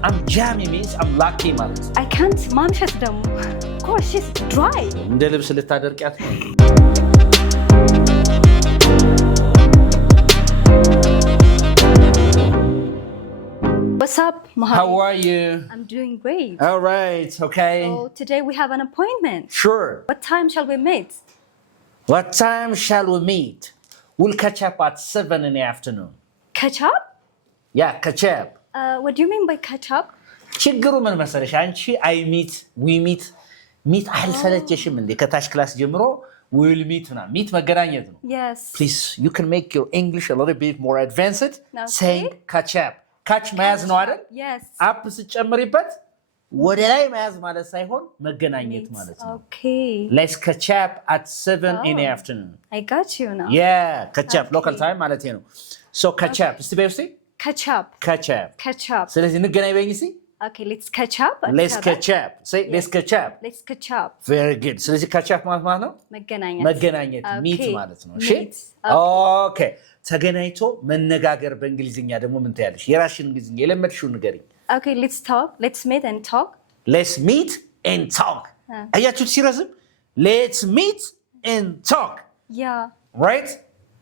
I'm jammy means I'm lucky ማለት I can't ማምሸት ደግሞ of course she's dry እንደ ልብስ ልታደርቂያት ነው What's up, Mahali? How are you? I'm doing great. All right, okay. So today we have an appointment. Sure. What time shall we meet? What time shall we meet? We'll catch up at 7 in the afternoon. Catch up? Yeah, catch up. What do you mean by catch up? ችግሩ ምን መሰለሽ አንቺ we meet አልሰለቸሽም እንዴ ከታች ክላስ ጀምሮ we'll meet ና meet መገናኘት ነው. Yes. Please, you can make your English a little bit more advanced. Okay. Saying catch up. Catch መያዝ ነው አይደል? Yes. አፕ ስጨምሪበት ወደ ላይ መያዝ ማለት ሳይሆን መገናኘት ማለት ነው. Okay. Let's catch up at 7 in the afternoon. I got you now. Yeah, catch up Okay. local time ማለት ነው. So catch up. እስቲ በይ እስቲ Catch up. catch up. Catch up. ስለዚህ እንገናኝ በይኝ እስቲ. Okay, let's catch up. Let's catch up. Say let's catch up. Let's catch up. Very good. ስለዚህ catch up ማለት ነው መገናኘት meet ማለት ነው. እሺ? Okay. ተገናኝቶ መነጋገር በእንግሊዝኛ ደግሞ ምን ታያለሽ? የራስሽን እንግሊዝኛ የለመድሽው ንገሪኝ. Okay, let's talk. Let's meet and talk. Let's meet and talk. አያችሁት ሲረዝም? Let's meet and talk. Yeah. Right?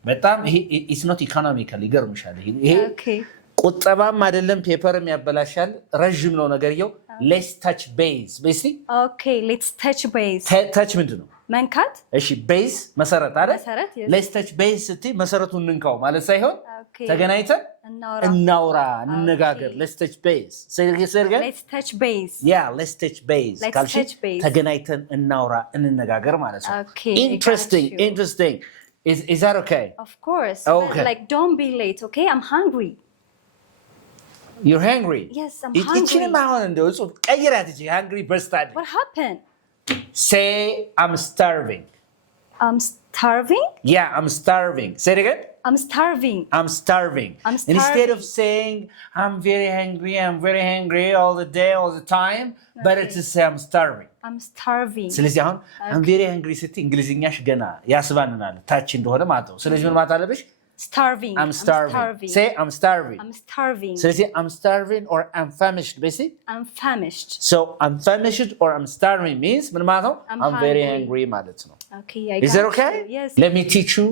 በጣም ይሄ it's not economical ይገርምሻል. ይሄ Okay. ቁጠባም አይደለም ፔፐርም ያበላሻል ረጅም ነው ነገርየው. Let's touch base. basically Okay, let's touch base. touch ምንድነው? መንካት? እሺ base መሰረት አይደል? መሰረት, yes. Let's touch base ስትይ መሰረቱን እንንካው ማለት ሳይሆን Okay. ተገናኝተን እናውራ እንነጋገር. Okay. Let's touch base. say again. Let's touch base. Yeah, let's touch base. Let's ካልሽ touch base. ተገናኝተን እናውራ እንነጋገር ማለት ነው. Okay, I Interesting, got you. interesting. Is that okay? Of course. Okay. But, like don't be late, okay? I'm hungry. You're hungry? Yes, I'm hungry. ይችንም አሁን እንደው እሱ ቀይራት እጂ hungry በስታድ. What happened? Say I'm starving. I'm starving? Yeah, I'm starving. Say it again. I'm starving. I'm starving. I'm starving. Instead of saying I'm very hungry all the day, all the time, better to say I'm starving. I'm starving. ስለዚህ አሁን I'm very hungry ስትይ እንግሊዝኛሽ ገና ያስባንናል ታች እንደሆነ ማለት ነው። ስለዚህ ምን ማለት አለብሽ? Starving. I'm starving. Say I'm starving. I'm starving. ስለዚህ I'm starving or I'm famished basically. I'm famished. So I'm famished or I'm starving means ምን ማለት ነው? I'm very hungry. hungry ማለት ነው. Okay, I got Is that okay? you. Yes. Let me teach you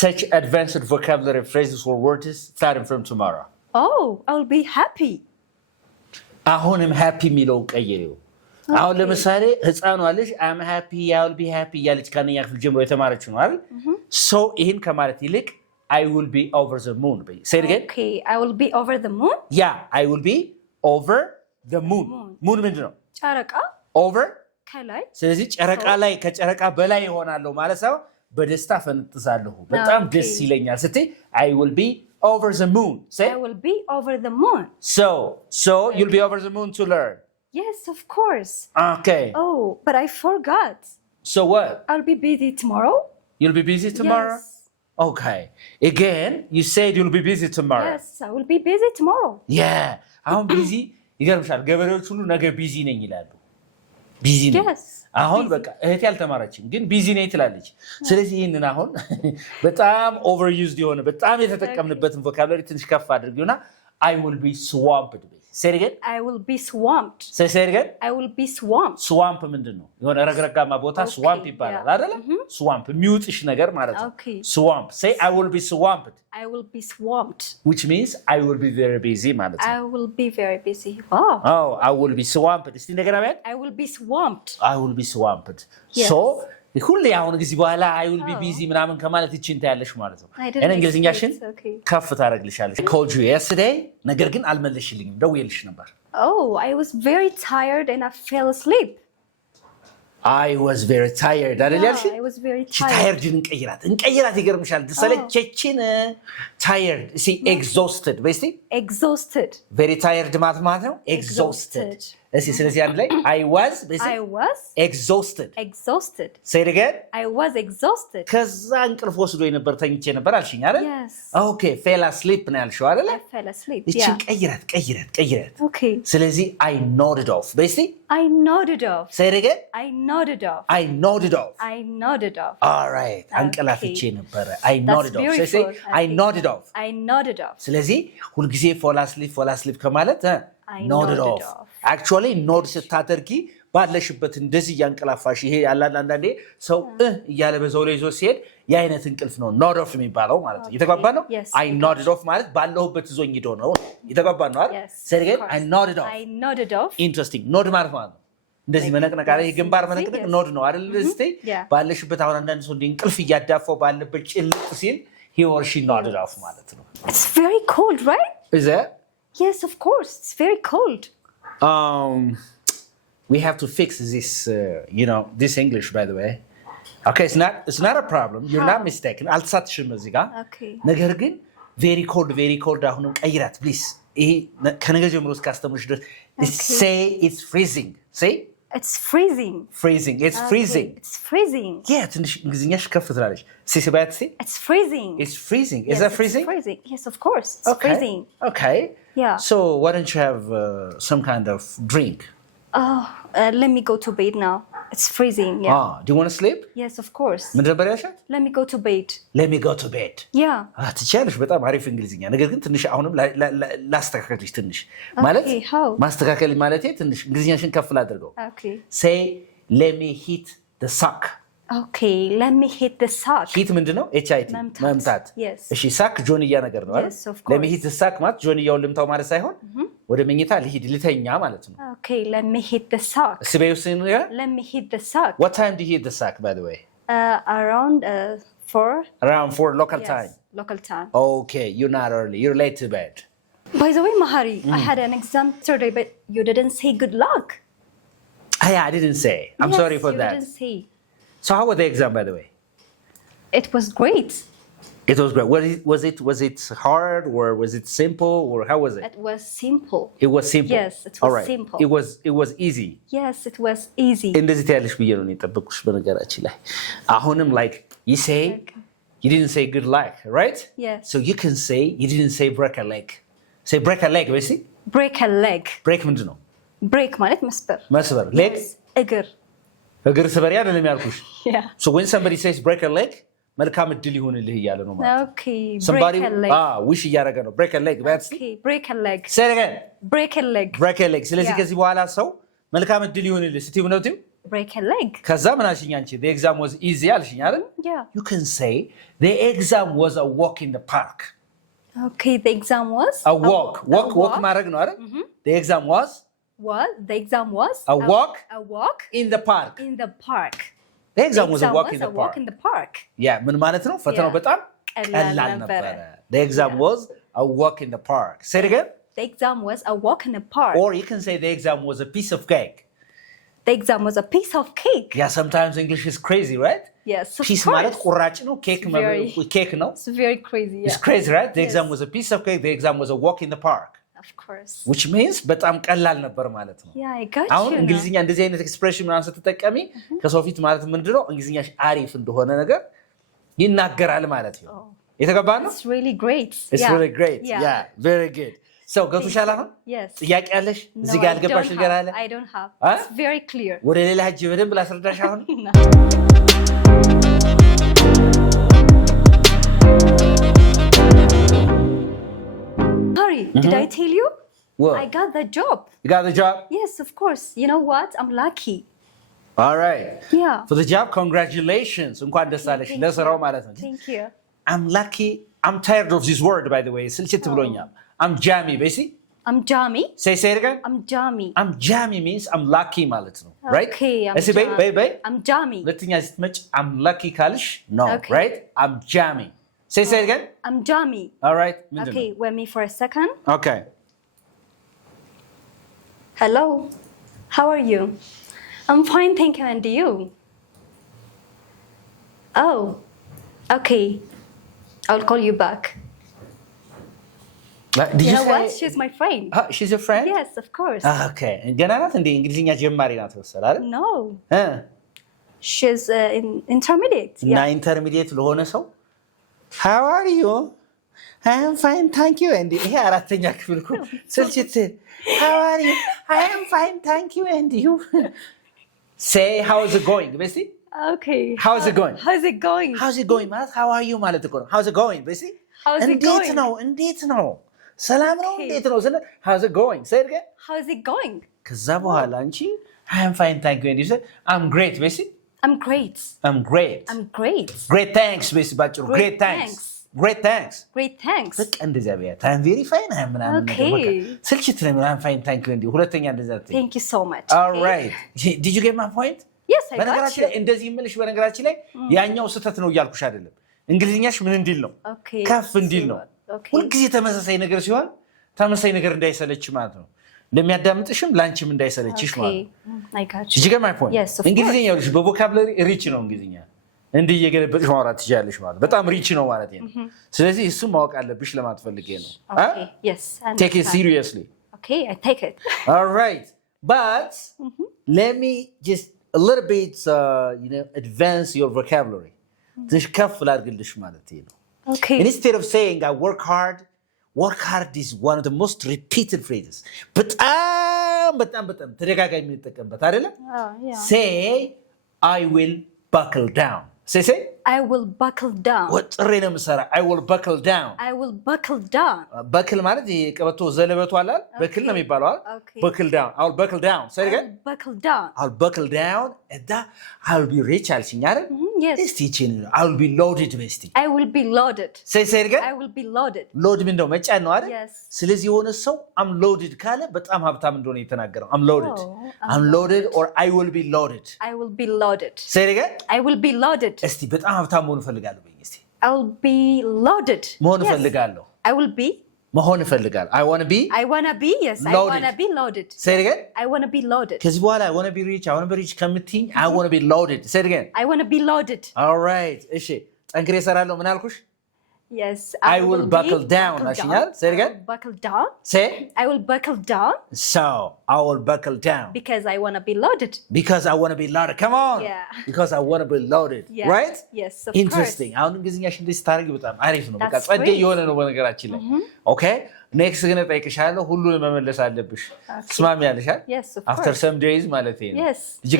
such advanced vocabulary phrases or words starting from tomorrow. Oh, I will be happy. አሁንም happy የሚለውን ቀይሪው. አሁን ለምሳሌ ህፃኗ ልጅ I'm happy, I will be happy ያለች ከአንደኛ ክፍል ጀምሮ የተማረችው ነው አይደል? So ይህን ከማለት ይልቅ I will be over the moon. Say it again. Okay, I will be over the moon. Yeah, I will be over the moon. Moon ምንድን ነው? ጨረቃ Over. ከላይ ስለዚህ ጨረቃ ላይ ከጨረቃ በላይ ይሆናለሁ ማለት ነው። በደስታ ፈንጥዛለሁ በጣም ደስ ይለኛል ስትይ I will be over the moon. Say I will be over the moon. So you'll be over the moon to learn. Yes, of course. Okay. Oh, but I forgot. So what? I'll be busy tomorrow. You'll be busy tomorrow? Yes. Okay. Again, you said you'll be busy tomorrow. Yes, I will be busy tomorrow. Yeah. አሁን ቢዚ ይገርምሻል ገበሬዎች ሁሉ ነገ ቢዚ ነኝ ይላሉ። ቢዚ ነኝ። Yes. አሁን በቃ እህቴ አልተማረችም ግን ቢዚ ነኝ ትላለች። ስለዚህ ይሄንን አሁን በጣም ኦቨርዩዝድ የሆነ በጣም የተጠቀምንበትን ቮካብላሪ ትንሽ ከፍ አድርጊውና I will be swamped. Say it again. I will be swamped. Say it again. I will be swamped. Swamp ምንድን ነው? የሆነ ረግረጋማ ቦታ swamp ይባላል አይደል? Swamp የሚውጥሽ ነገር ማለት ነው። Okay. Swamp. Say I will be swamped. I will be swamped. Which means I will be very busy ማለት ነው. I will be very busy. Wow. Oh, I will be swamped. እስቲ እንደገና በል. I will be swamped. I will be swamped. Yes. So ሁሌ አሁን ጊዜ በኋላ I will be busy ምናምን ከማለት እቺ እንታያለሽ ማለት ነው። እኔ እንግሊዝኛሽን ከፍ ታደርግልሻለሽ. I called you yesterday ነገር ግን አልመለሽልኝም ደውዬልሽ ነበር. Oh, I was very tired and I fell asleep. I was very tired. አይደል ያልሽ? I was very tired. tired እንቀይራት ይገርምሻል። ሰለቸችን tired. See exhausted. በስቲ Exhausted. very tired ማለት ነው exhausted. እስቲ ስለዚህ አንድ ላይ I was exhausted. Exhausted. Say it again. I was exhausted. ከዛ እንቅልፍ ወስዶ ነበር ተኝቼ ነበር አልሽኝ አይደል? Yes. Okay, fell asleep ነው ያልሽው አይደል? I fell asleep. እቺን Yeah. ቀይራት. Okay. ስለዚህ I nodded off. በስቲ I nodded off. Say it again. I nodded off. I nodded off. I nodded off. All right. አንቀላፍቼ ነበር. I That's nodded off. beautiful. I nodded off. I nodded off. ስለዚህ ሁልጊዜ fall asleep ከማለት I nodded nodded off. off. Actually ኖድ ስታደርጊ ባለሽበት እንደዚህ እያንቀላፋሽ ይሄ ያላል አንዳንዴ ሰው እያለ በዛው ላይ ይዞ ሲሄድ የአይነት እንቅልፍ ነው ኖድ ኦፍ የሚባለው ማለት ነው። የተግባባ ነው። አይ ኖድድ ኦፍ ማለት ባለሁበት ይዞኝ ሄዶ ነው። የተግባባ ነው አይደል? ስለዚህ አይ ኖድድ ኦፍ ኢንትረስቲንግ ኖድ ማለት ነው እንደዚህ መነቅነቅ አለ ግንባር መነቅነቅ ኖድ ነው አይደል? እስቲ ባለሽበት አሁን አንዳንድ ሰው እንቅልፍ እያዳፈው ባለበት ጭልጥ ሲል he or she nodded off ማለት ነው። It's very cold, right? Is it? Yes, of course. It's very cold. We have to fix this, this English, by the way. Okay, it's not a problem. You're not mistaken. አልተሳትሽም እዚህ ጋር ነገር ግን very cold አሁንም ቀይራት please። ይሄ ከነገ ጀምሮ እስካስተምርሽ ድረስ say it's freezing. Say it's freezing. It's freezing. It's freezing. Yeah, ትንሽ እንግሊዝኛሽ ከፍ ትላለች። ሲባያት it's freezing. It's freezing. Is that freezing? It's freezing. Yes, of course. It's freezing. Okay. Yeah. So why don't you have some kind of drink? Let me go to bed now. It's freezing. Yeah. Do you want to sleep? Yes, of course. ምን ነበር ያልሻት? Let me go to bed. Let me go to bed. Yeah. ትችያለሽ። በጣም አሪፍ እንግሊዝኛ። ነገር ግን ትንሽ አሁንም ላስተካከልሽ ትንሽ ማለት ማስተካከል ማለት ትንሽ እንግሊዝኛሽን ከፍ ላድርገው። Okay. Say let me hit the sock. Okay, let me hit the sock. ሂት ምንድነው? HIT መምታት። እሺ ሳክ ጆንያ ነገር ነው አይደል? let me hit the sock ማለት ጆንያውን ልምታው ማለት ሳይሆን ወደ መኝታ ልተኛ ማለት ነው። Okay, let me hit the sock. ስበዩስን let me hit the sock. What time do you hit the sock, by the way? Around 4. Around 4 local time. Local time. Okay, you're not early. You're late to bed. By the way, Mahari, I had an exam today, but you didn't say good luck. Yeah, I didn't say. I'm sorry for that. You didn't say. So how was the exam, by the way? It was great. It was great. Was it hard or was it simple or how was it? It was simple. It was simple. Yes, it was simple. It was easy. Yes, it was easy. እንደዚህ ታያለሽ ብዬ ነው የጠበቅኩሽ በነገራችን ላይ አሁንም like you say you didn't say good luck, right? Yes. So you can say you didn't say break a leg. Say break a leg, basically. Break a leg. Break ምንድን ነው? Break ማለት መስበር. Leg? እግር ስበሪ አይደለም ያልኩሽ። Yeah. So when somebody says break a leg መልካም እድል ይሁንልህ እያለ ነው ማለት ነው። Okay, somebody break a leg. wish እያደረገ ነው break a leg. Okay, break a leg. Say it again. Break a leg. break a leg. ስለዚህ ከዚህ በኋላ ሰው መልካም እድል ይሁንልህ ስትይው ነው ትይው break a leg. ከዛ ምን አልሽኝ አንቺ the exam was easy አልሽኝ አይደል? Yeah. You can say the exam was a walk in the park. Okay, the exam was a walk ማድረግ ነው አይደል? The exam was the exam was a walk in the park. The exam was a walk in the park. Yeah, ምን ማለት ነው? ፈተናው በጣም ቀላል ነበረ። The exam was a walk in the park. Say it again. The exam was a walk in the park. Or you can say the exam was a piece of cake. The exam was a piece of cake. Yeah, sometimes English is crazy, right? Yes, of piece course. ማለት ቁራጭ ነው። cake no? It's very crazy. Yeah. It's crazy, right? The exam was a piece of cake. The exam was a walk in the park. Of course. Which means በጣም ቀላል ነበር ማለት ነው። Yeah, I got you. አሁን እንግሊዝኛ እንደዚህ አይነት ኤክስፕሬሽን ምናምን ስትጠቀሚ ከሰው ፊት ማለት ምንድነው እንግሊዝኛሽ አሪፍ እንደሆነ ነገር ይናገራል ማለት ነው። የተገባ ነው? It's really great. It's really great. Yeah, very good. So ገብቶሻል አሁን? Yes. ጥያቄ አለሽ? እዚህ ጋር ያልገባሽ ነገር አለ? I don't have. It's very clear. ወደ ሌላ ሂጅ በደንብ ላስረዳሽ አሁን? Did I tell you? What? I got the job. You got the job? Yes, of course. You know what? I'm lucky. All right. Yeah. For the job, congratulations. እንኳን ደስ አለሽ ለስራው ማለት ነው። Thank you. I'm lucky. I'm tired of this word, by the way. ስልችት ብሎኛል. I'm jammy, basically. I'm jammy. Say it again. I'm jammy. I'm jammy means I'm lucky ማለት ነው. Right? Okay. I'm jammy. ሁለተኛ ስትመጭ I'm lucky ካልሽ no, Okay. right? I'm jammy. Say it again. I'm jammy. All right. Okay, wait me for a second. Okay. Hello. How are you? I'm fine, thank you. And you? Oh, okay. I'll call you back. Did you know say... what? She's my friend. She's your friend? Yes, of course. Okay. ገና ናት እንደ እንግሊዝኛ ጀማሪ ናት መሰል አይደል? No. She's in intermediate. እና ኢንተርሚዲየት ለሆነ ሰው How are you? I am fine, thank you. And ይሄ አራተኛ ክፍል እኮ ስልችት How are you? I am fine, thank you. And you? Say how's it going, basically? Okay. How's it going? How's it going? How's it going ማለት how are you ማለት እኮ ነው. How's it going, basically? How's it going? እንዴት ነው? ሰላም ነው እንዴት ነው ስለ how's it going say it again how's it going ከዛ በኋላ አንቺ I'm fine thank you and you say I'm great basically I'm great great thanks basically ባጭሩ great thanks በቃ እንደዚያ ቢያት I'm very fine ምናምን ነገር በቃ ስልችት ነው I'm fine thank you እንዴ ሁለተኛ እንደዛ thank you so much all right did you get my point yes I got you በነገራችን ላይ እንደዚህ የምልሽ በነገራችን ላይ ያኛው ስህተት ነው እያልኩሽ አይደለም እንግሊዝኛሽ ምን እንዲል ነው ከፍ እንዲል ነው ሁልጊዜ ተመሳሳይ ነገር ሲሆን ተመሳሳይ ነገር እንዳይሰለች ማለት ነው ለሚያዳምጥሽም ላንቺም እንዳይሰለችሽ ማለት ነው I got you did you get my point እንግሊዝኛው ልጅ በቮካብላሪ ሪች ነው እንግሊዝኛ እንዲህ እየገለበጥሽ ማውራት ትችያለሽ ማለት በጣም ሪች ነው ማለት ነው ስለዚህ እሱ ማወቅ አለብሽ ለማትፈልጌ ነው okay yes take it seriously okay I take it all right but let me just a little bit advance your vocabulary ከፍ ላድርግልሽ ማለት ነው okay instead of saying I work hard is one of the most repeated phrases በጣም ተደጋጋሚ የምንጠቀምበት አይደለም say I will buckle down say I will buckle down ወጥሬ ነው የምሰራ I will buckle down buckle ማለት የቀበቶ ዘለበቱ አለ በክል ነው የሚባለው buckle down I will buckle down say it again I'll buckle down and that I'll be rich አልሽኝ አይደል yes this teaching I will be loaded basically I will be loaded say it again I will be loaded load ምን ነው መጫን ነው አይደል yes ስለዚህ የሆነ ሰው I'm loaded ካለ በጣም ሀብታም እንደሆነ የተናገረው I'm loaded or I will be loaded say it again I will be loaded እስቲ በጣም ሀብታም መሆን እፈልጋለሁ በይ እስቲ I will be loaded መሆን እፈልጋለሁ I will be መሆን እፈልጋለሁ I want to be yes loaded. I want to be loaded say it again I want to be loaded ከዚህ በኋላ I want to be rich ከምትይኝ I want to be loaded say it again I want to be loaded all right እሺ ጠንክሬ እሰራለሁ ምን አልኩሽ yes I will buckle down አሽኛል say it again buckle down say I will buckle down so I will buckle down because I want to be loaded come on yeah because I want to be loaded yeah. right yes of interesting አሁን እንግሊዝኛሽ እንደዚህ ታርጊ በጣም አሪፍ ነው በቃ ጸዴ የሆነ ነው በነገራችን ላይ okay next ግን ጠይቅሻለሁ ሁሉንም መመለስ አለብሽ ትስማሚያለሽ yes of after course. some days ማለት ነው yes you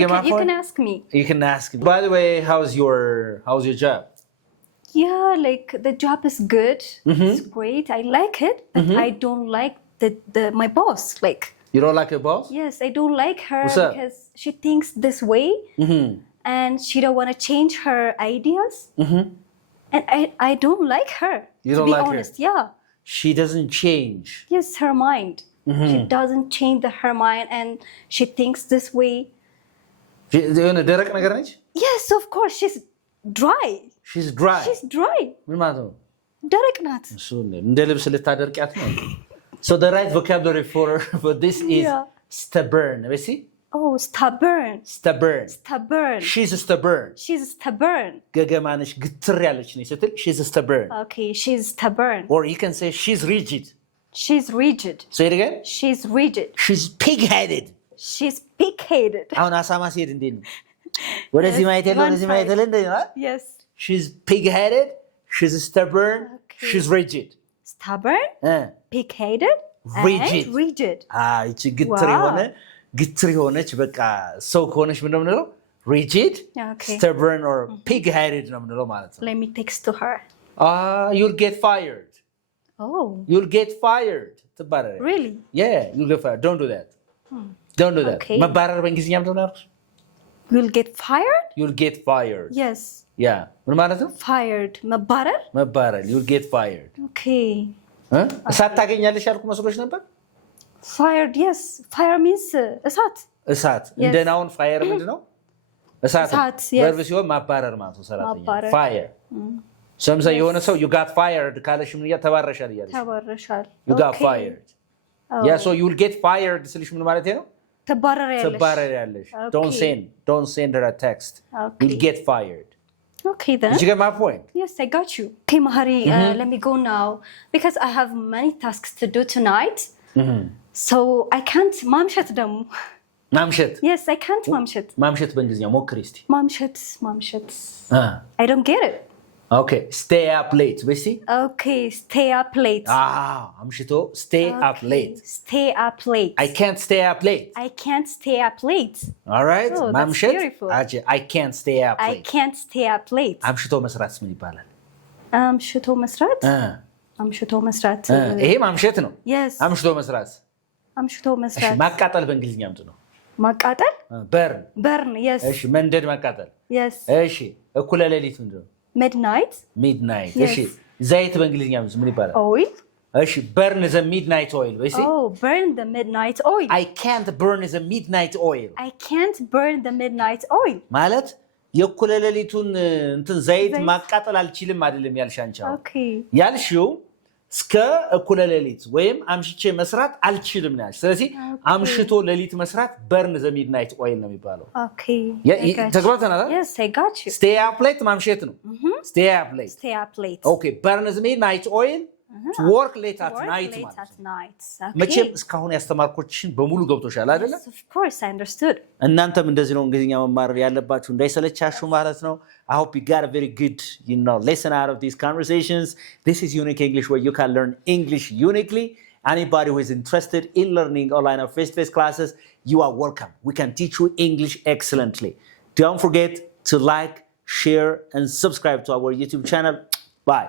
can ask me by the way how's your job yeah like the job is good it's great I like it but I don't like my boss like you don't like your boss yes I don't like her What's up? because she thinks this way and she don't want to change her ideas and I don't like her you don't to be like honest her yeah she doesn't change yes her mind she doesn't change her mind and she thinks this way የሆነ ደረቅ ነገር ነች yes of course she's dry ምን ማለት ነው ደረቅ ናት እሱ እንደ ልብስ ልታደርቂያት ነው so the right vocabulary for this is stubborn you see oh stubborn she's stubborn ገገማ ነች ግትር ያለች ነች ስትል she's stubborn okay she's stubborn or you can say she's rigid say it again she's rigid she's pig-headed አሁን አሳማ ሲሄድ እንዴት ነው ወደዚህ ማይተል እንዴ ነው yes she's pig-headed she's stubborn she's rigid pig-headed rigid and rigid እቺ ግትር የሆነች በቃ ሰው ከሆነች ምን ነው የምንለው rigid stubborn or pig-headed ነው የምንለው ማለት ነው let me text to her you'll get fired ትባረሪ really yeah you'll get fired don't do that okay. መባረር በእንግሊዝኛ ምንድን ነው you'll get fired yes yeah ምን ማለት ነው fired መባረር you'll get fired okay እሳት ታገኛለሽ ያልኩ መስሎሽ ነበር fired yes fire means እሳት እንደ ናውን fire ምንድነው እሳት verb ሲሆን ማባረር ማለት ነው ሰራተኛ fire ሰምሳ የሆነ ሰው you got fired ካለሽ ምን ተባረሻል you got fired yeah so you'll get fired ስልሽ ምን ማለት ነው ተባረሪያለሽ don't send her a text you'll get fired okay then did you get my point yes I got you okay Mahari let me go now because I have many tasks to do tonight so I can't ማምሸት ደግሞ yes I can't ማምሸት በእንግሊዝኛ ሞክሪ እስቲ ማምሸት I don't get it okay stay up late basically okay stay up late አምሽቶ stay up late I can't stay up late all right ማምሸት I can't stay up late አምሽቶ መስራት ምን ይባላል አምሽቶ መስራት አምሽቶ መስራት ይሄ ማምሸት ነው። yes አምሽቶ መስራት ማቃጠል በእንግሊዝኛ ምንድን ነው? ማቃጠል በርን yes እሺ መንደድ ማቃጠል yes እሺ እኩለ ሌሊት ምንድን ነው? midnight እሺ ዘይት በእንግሊዝኛ ምን ይባላል? oil እሺ burn the midnight oil ወይ burn the midnight oil I can't burn the midnight oil ማለት የእኩለ ሌሊቱን እንትን ዘይት ማቃጠል አልችልም አይደለም ያልሻንቻው ያልሽው እስከ እኩለ ሌሊት ወይም አምሽቼ መስራት አልችልም ነው። ስለዚህ አምሽቶ ሌሊት መስራት burn the midnight oil ነው የሚባለው። ተግባብተናል? yes I got you stay up late ማምሸት ነው። stay up late okay burn the midnight oil to work late at night መቼም እስካሁን ያስተማርኩሽን በሙሉ ገብቶሻል አይደለ? of course I understood እናንተም እንደዚህ ነው እንግሊዝኛ መማር ያለባችሁ እንዳይሰለቻችሁ ማለት ነው። I hope you got a very good lesson out of these conversations. This is Unique English where you can learn English uniquely. Anybody who is interested in learning online or face-to-face classes, you are welcome. We can teach you English excellently. Don't forget to like, share and subscribe to our YouTube channel. Bye.